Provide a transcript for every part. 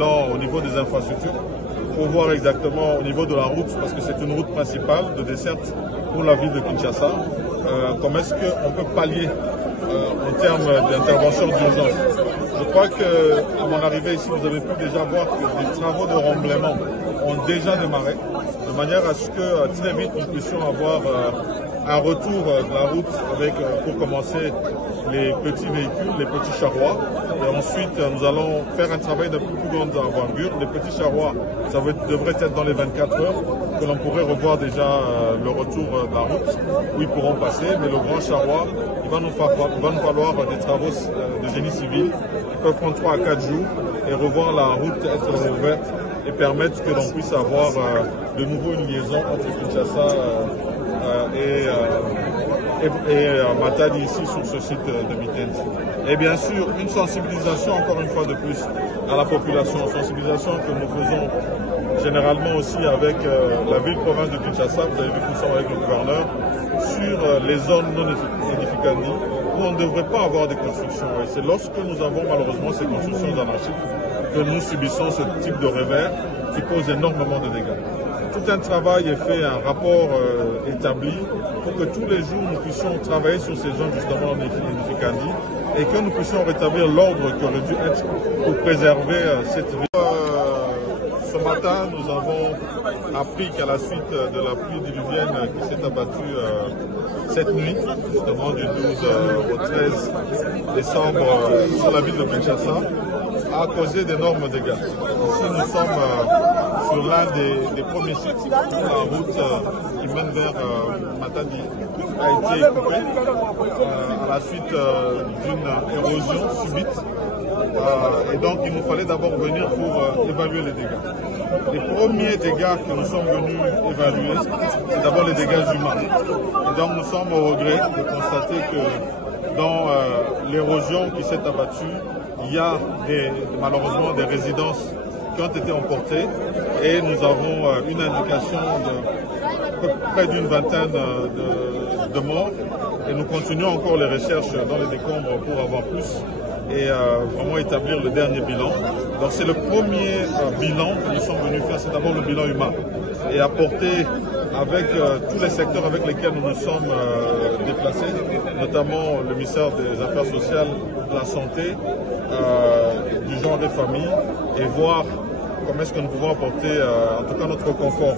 bilan au niveau des infrastructures pour voir exactement au niveau de la route, parce que c'est une route principale de desserte pour la ville de Kinshasa, comment est-ce qu'on peut pallier en termes d'intervention d'urgence. Je crois qu'à mon arrivée ici, vous avez pu déjà voir que les travaux de remblaiement ont déjà démarré, de manière à ce que très vite nous puissions avoir un retour de la route avec, pour commencer, les petits véhicules, les petits charrois. Et ensuite, nous allons faire un travail de plus grande envergure. Les petits charrois, ça devrait être dans les 24 heures que l'on pourrait revoir déjà le retour de la route, où ils pourront passer. Mais le grand charroi, il va nous falloir des travaux de génie civil qui peuvent prendre 3 à 4 jours et revoir la route être ouverte et permettre que l'on puisse avoir de nouveau une liaison entre Kinshasa et Matadi ici sur ce site de Mitende. Et bien sûr, une sensibilisation encore une fois de plus à la population, sensibilisation que nous faisons généralement aussi avec la ville-province de Kinshasa, vous avez vu que nous sommes avec le gouverneur, sur les zones non édificantes où on ne devrait pas avoir des constructions. Et c'est lorsque nous avons malheureusement ces constructions anarchiques que nous subissons ce type de revers qui pose énormément de dégâts. Tout un travail est fait, un rapport établi pour que tous les jours nous puissions travailler sur ces zones justement en Édificandi et que nous puissions rétablir l'ordre qui aurait dû être pour préserver cette ville. Ce matin, nous avons appris qu'à la suite de la pluie diluvienne qui s'est abattue cette nuit, justement du 12 au 13 décembre sur la ville de Kinshasa, a causé d'énormes dégâts. Ici, nous sommes sur l'un des premiers sites où la route qui mène vers Matadi a été coupée à la suite d'une érosion subite. Et donc, il nous fallait d'abord venir pour évaluer les dégâts. Les premiers dégâts que nous sommes venus évaluer, c'est d'abord les dégâts humains. Et donc, nous sommes au regret de constater que dans l'érosion qui s'est abattue, il y a malheureusement des résidences qui ont été emportées et nous avons une indication de près d'une vingtaine de morts et nous continuons encore les recherches dans les décombres pour avoir plus et vraiment établir le dernier bilan. Donc c'est le premier bilan que nous sommes venus faire, c'est d'abord le bilan humain et apporter avec tous les secteurs avec lesquels nous nous sommes déplacés, notamment le ministère des Affaires sociales, de la santé, du genre des familles, et voir comment est-ce que nous pouvons apporter en tout cas notre confort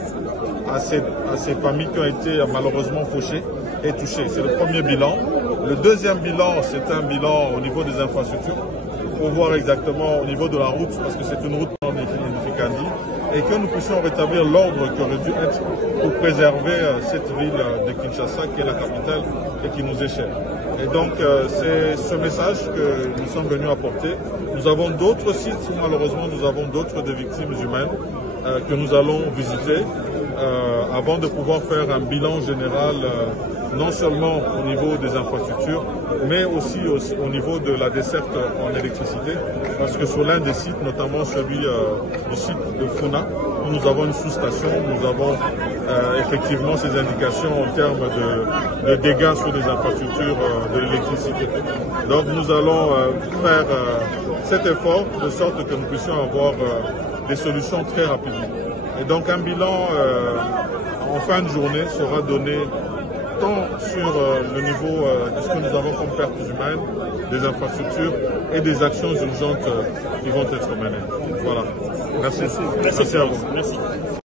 à ces familles qui ont été malheureusement fauchées et touchées. C'est le premier bilan. Le deuxième bilan, c'est un bilan au niveau des infrastructures, pour voir exactement au niveau de la route, parce que c'est une route en Édificandi, et que nous puissions rétablir l'ordre qui aurait dû être pour préserver cette ville de Kinshasa qui est la capitale et qui nous est chère. Et donc c'est ce message que nous sommes venus apporter. Nous avons d'autres sites où malheureusement nous avons d'autres victimes humaines que nous allons visiter avant de pouvoir faire un bilan général non seulement au niveau des infrastructures, mais aussi au niveau de la desserte en électricité, parce que sur l'un des sites, notamment celui du site de Funa, où nous avons une sous-station, nous avons effectivement ces indications en termes de dégâts sur les infrastructures de l'électricité. Donc nous allons faire cet effort de sorte que nous puissions avoir des solutions très rapidement. Et donc un bilan en fin de journée sera donné tant sur le niveau de ce que nous avons comme pertes humaines, des infrastructures et des actions urgentes qui vont être menées. Voilà. Merci. Merci à vous. Merci.